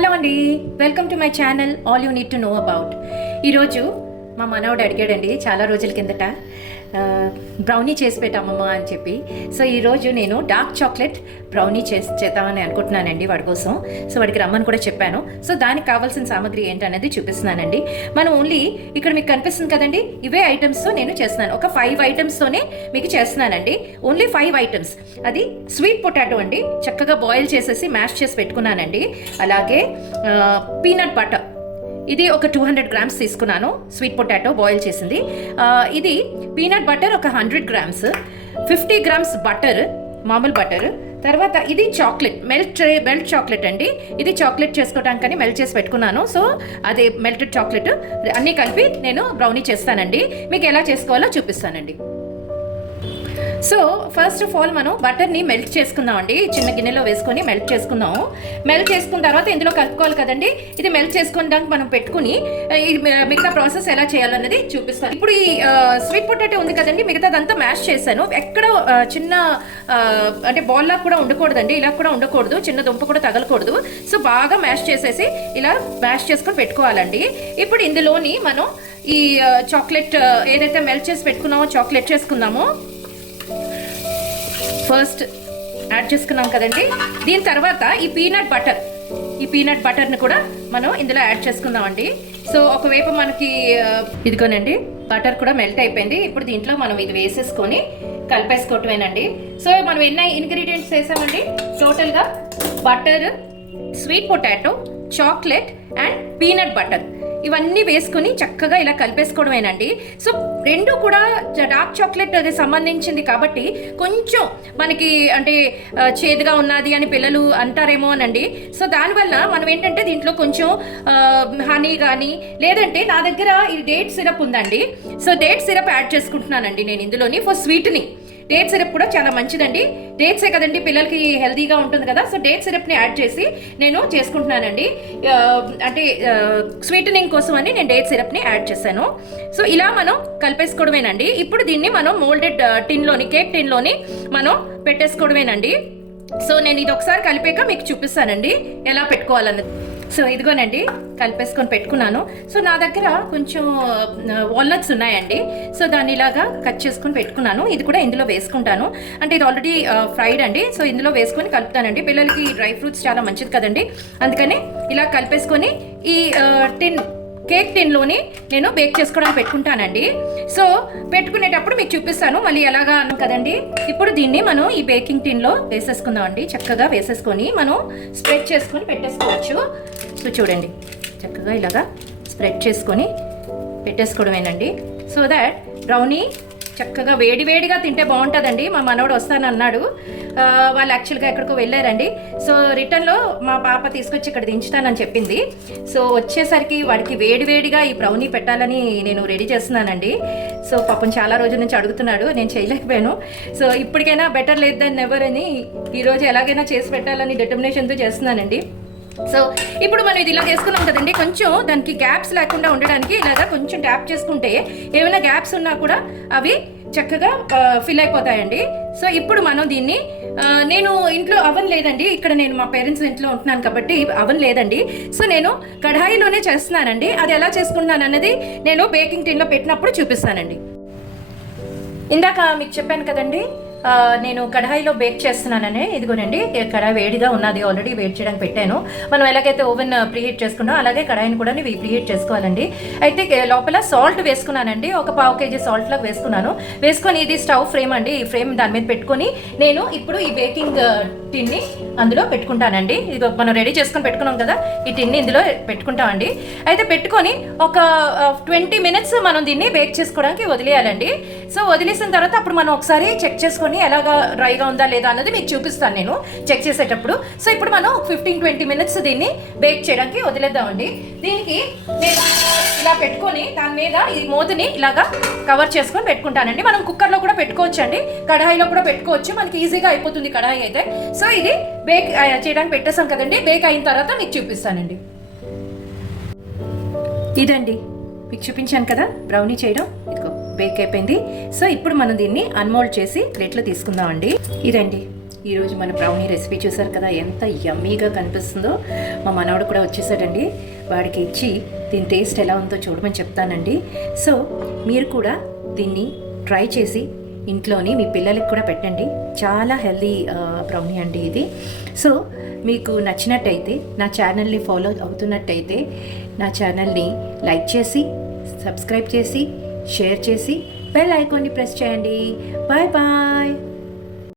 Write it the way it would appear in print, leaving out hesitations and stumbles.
Hello అండి, welcome to my channel all you need to know about. ఈరోజు మా మనవడు అడిగాడండి చాలా రోజుల కిందట బ్రౌనీ చేసి పెట్టామమ్మ అని చెప్పి. సో ఈరోజు నేను డార్క్ చాక్లెట్ బ్రౌనీ చేద్దామని అనుకుంటున్నానండి వాడి కోసం. సో వాడికి రమ్మని కూడా చెప్పాను. సో దానికి కావాల్సిన సామాగ్రి ఏంటనేది చూపిస్తున్నానండి. మనం ఓన్లీ ఇక్కడ మీకు కనిపిస్తుంది కదండి, ఇవే ఐటమ్స్తో నేను చేస్తున్నాను. ఒక 5 ఐటమ్స్తోనే మీకు చేస్తున్నానండి. Only 5 items. అది స్వీట్ పొటాటో అండి, చక్కగా బాయిల్ చేసేసి మ్యాష్ చేసి పెట్టుకున్నానండి. అలాగే పీనట్ బటర్, ఇది ఒక 200 గ్రామ్స్ తీసుకున్నాను. స్వీట్ పొటాటో బాయిల్ చేసింది. ఇది పీనట్ బటర్ ఒక 100 గ్రామ్స్, 50 గ్రామ్స్ బటర్, మామూలు బటర్. తర్వాత ఇది చాక్లెట్, మెల్ట్ చాక్లెట్ అండి. ఇది చాక్లెట్ చేసుకోవడానికని మెల్ట్ చేసి పెట్టుకున్నాను. సో అదే మెల్టెడ్ చాక్లెట్ అన్నీ కలిపి నేను బ్రౌనీ చేస్తానండి. మీకు ఎలా చేసుకోవాలో చూపిస్తానండి. సో ఫస్ట్ ఆఫ్ ఆల్ మనం బటర్ని మెల్ట్ చేసుకుందామండి. చిన్న గిన్నెలో వేసుకొని మెల్ట్ చేసుకుందాము. మెల్ట్ చేసుకున్న తర్వాత ఇందులో కలుపుకోవాలి కదండి. ఇది మెల్ట్ చేసుకోవడానికి మనం పెట్టుకుని మిగతా ప్రాసెస్ ఎలా చేయాలన్నది చూపిస్తాను. ఇప్పుడు ఈ స్వీట్ పొటాటో ఉంది కదండి, మిగతాదంతా మ్యాష్ చేశాను. ఎక్కడ చిన్న అంటే బాల్ లాగా కూడా ఉండకూడదండి, ఇలా కూడా ఉండకూడదు, చిన్న దుంప కూడా తగలకూడదు. సో బాగా మ్యాష్ చేసేసి ఇలా మ్యాష్ చేసుకొని పెట్టుకోవాలండి. ఇప్పుడు ఇందులోని మనం ఈ చాక్లెట్ ఏదైతే మెల్ట్ చేసి పెట్టుకున్నామో చాక్లెట్ చేసుకుందామో ఫస్ట్ యాడ్ చేసుకున్నాం కదండి. దీని తర్వాత ఈ పీనట్ బటర్ని కూడా మనం ఇందులో యాడ్ చేసుకుందామండి. సో ఒకవైపు మనకి ఇదిగోనండి బటర్ కూడా మెల్ట్ అయిపోయింది. ఇప్పుడు దీంట్లో మనం ఇది వేసేసుకొని కలిపేసుకోవటమేనండి. సో మనం ఎన్ని ఇంగ్రీడియంట్స్ వేసామండి టోటల్గా? Butter, sweet potato, chocolate and peanut butter, ఇవన్నీ వేసుకొని చక్కగా ఇలా కలిపేసుకోవడమేనండి. సో రెండు కూడా డార్క్ చాక్లెట్ అది సంబంధించింది కాబట్టి కొంచెం మనకి అంటే చేదుగా ఉన్నది అని పిల్లలు అంటారేమో అనండి. సో దానివల్ల మనం ఏంటంటే దీంట్లో కొంచెం హనీ కానీ, లేదంటే నా దగ్గర ఈ డేట్ సిరప్ ఉందండి. సో డేట్ సిరప్ యాడ్ చేసుకుంటున్నానండి నేను ఇందులోని ఫర్ స్వీట్నింగ్. డేట్ సిరప్ కూడా చాలా మంచిదండి. డేట్సే కదండి పిల్లలకి హెల్తీగా ఉంటుంది కదా. సో డేట్ సిరప్ని యాడ్ చేసి నేను చేసుకుంటున్నానండి. అంటే స్వీటనింగ్ కోసం అని నేను డేట్ సిరప్ని యాడ్ చేశాను. సో ఇలా మనం కలిపేసుకోవడమేనండి. ఇప్పుడు దీన్ని మనం మోల్డెడ్ టిన్లోని, కేక్ టిన్లోని మనం పెట్టేసుకోవడమేనండి. సో నేను ఇది ఒకసారి కలిపాక మీకు చూపిస్తానండి ఎలా పెట్టుకోవాలన్నది. సో ఇదిగోనండి కలిపేసుకొని పెట్టుకున్నాను. సో నా దగ్గర కొంచెం వాల్నట్స్ ఉన్నాయండి. సో దాన్ని ఇలాగా కట్ చేసుకొని పెట్టుకున్నాను. ఇది కూడా ఇందులో వేసుకుంటాను. అంటే ఇది ఆల్రెడీ ఫ్రైడ్ అండి. సో ఇందులో వేసుకొని కలుపుతానండి. పిల్లలకి డ్రై ఫ్రూట్స్ చాలా మంచిది కదండి. అందుకని ఇలా కలిపేసుకొని ఈ కేక్ టిన్లోని నేను బేక్ చేసుకోవడానికి పెట్టుకుంటానండి. సో పెట్టుకునేటప్పుడు మీకు చూపిస్తాను మళ్ళీ ఎలాగా అన్నాం కదండి. ఇప్పుడు దీన్ని మనం ఈ బేకింగ్ టిన్లో వేసేసుకుందాం అండి. చక్కగా వేసేసుకొని మనం స్ప్రెడ్ చేసుకొని పెట్టేసుకోవచ్చు. సో చూడండి చక్కగా ఇలాగా స్ప్రెడ్ చేసుకొని పెట్టేసుకోవడమేనండి. సో దాట్ బ్రౌనీ చక్కగా వేడివేడిగా తింటే బాగుంటుందండి. మా మనవడు వస్తానన్నాడు. వాళ్ళు యాక్చువల్గా ఎక్కడికో వెళ్ళారండి. సో రిటర్న్లో మా పాప తీసుకొచ్చి ఇక్కడ దించుతానని చెప్పింది. సో వచ్చేసరికి వాడికి వేడివేడిగా ఈ బ్రౌనీ పెట్టాలని నేను రెడీ చేస్తున్నానండి. సో పాపం చాలా రోజుల నుంచి అడుగుతున్నాడు, నేను చేయలేకపోయాను. సో ఇప్పటికైనా బెటర్ లేదు దాన్ని ఎవర్ అని ఈరోజు ఎలాగైనా చేసి పెట్టాలని డిటర్మినేషన్తో చేస్తున్నానండి. సో ఇప్పుడు మనం ఇది ఇలా చేసుకున్నాం కదండి. కొంచెం దానికి గ్యాప్స్ లేకుండా ఉండడానికి ఇలాగా కొంచెం ట్యాప్ చేసుకుంటే ఏమైనా గ్యాప్స్ ఉన్నా కూడా అవి చక్కగా ఫిల్ అయిపోతాయండి. సో ఇప్పుడు మనం దీన్ని నేను ఇంట్లో అవన్ లేదండి, ఇక్కడ నేను మా పేరెంట్స్ ఇంట్లో ఉంటున్నాను కాబట్టి అవన్ లేదండి. సో నేను కడాయిలోనే చేస్తున్నానండి. అది ఎలా చేసుకుంటున్నాను అన్నది నేను బేకింగ్ టిన్లో పెట్టినప్పుడు చూపిస్తానండి. ఇందాక మీకు చెప్పాను కదండి నేను కడాయిలో బేక్ చేస్తున్నానని. ఇదిగోనండి కడాయి వేడిగా ఉన్నది, ఆల్రెడీ వేడి చేయడానికి పెట్టాను. మనం ఎలాగైతే ఓవెన్ ప్రీహీట్ చేసుకున్నాం అలాగే కడాయిని కూడా ప్రీహీట్ చేసుకోవాలండి. అయితే లోపల సాల్ట్ వేసుకున్నానండి. ఒక 1/2 kg సాల్ట్ లాగా వేసుకున్నాను. వేసుకొని ఇది స్టవ్ ఫ్రేమ్ అండి. ఈ ఫ్రేమ్ దాని మీద పెట్టుకొని నేను ఇప్పుడు ఈ బేకింగ్ టిన్ని అందులో పెట్టుకుంటానండి. ఇది మనం రెడీ చేసుకొని పెట్టుకున్నాం కదా, ఈ టిన్ని ఇందులో పెట్టుకుంటామండి. అయితే పెట్టుకొని ఒక 20 minutes మనం దీన్ని బేక్ చేసుకోవడానికి వదిలేయాలండి. సో వదిలేసిన తర్వాత అప్పుడు మనం ఒకసారి చెక్ చేసుకొని ఎలాగా డ్రైగా ఉందా లేదా అన్నది మీకు చూపిస్తాను నేను చెక్ చేసేటప్పుడు. సో ఇప్పుడు మనం 15-20 minutes దీన్ని బేక్ చేయడానికి వదిలేద్దామండి. దీనికి నేను ఇలా పెట్టుకొని దాని మీద ఈ మూతని ఇలాగా కవర్ చేసుకొని పెట్టుకుంటానండి. మనం కుక్కర్లో కూడా పెట్టుకోవచ్చు అండి, కడాయిలో కూడా పెట్టుకోవచ్చు, మనకి ఈజీగా అయిపోతుంది కడాయి అయితే. సో ఇది బేక్ చేయడానికి పెట్టేసాం కదండి. బేక్ అయిన తర్వాత మీకు చూపిస్తానండి. ఇదండి మీకు చూపించాను కదా బ్రౌనీ చేయడం. ఇదిగో బేక్ అయిపోయింది. సో ఇప్పుడు మనం దీన్ని అన్మోల్డ్ చేసి ప్లేట్లో తీసుకుందామండి. ఇదండి ఈరోజు మన బ్రౌనీ రెసిపీ చూసారు కదా, ఎంత యమ్మీగా కనిపిస్తుందో. మా మనవడు కూడా వచ్చేసాడండి, వాడికి ఇచ్చి దీని టేస్ట్ ఎలా ఉందో చూడమని చెప్తానండి. సో మీరు కూడా దీన్ని ట్రై చేసి ఇంట్లోని మీ పిల్లలకి కూడా పెట్టండి. చాలా హెల్దీ బ్రౌనీ అండి ఇది. సో మీకు నచ్చినట్టయితే, నా ఛానల్ని ఫాలో అవుతున్నట్టయితే నా ఛానల్ని లైక్ చేసి, సబ్స్క్రైబ్ చేసి, షేర్ చేసి, బెల్ ఐకాన్ని ప్రెస్ చేయండి. Bye bye.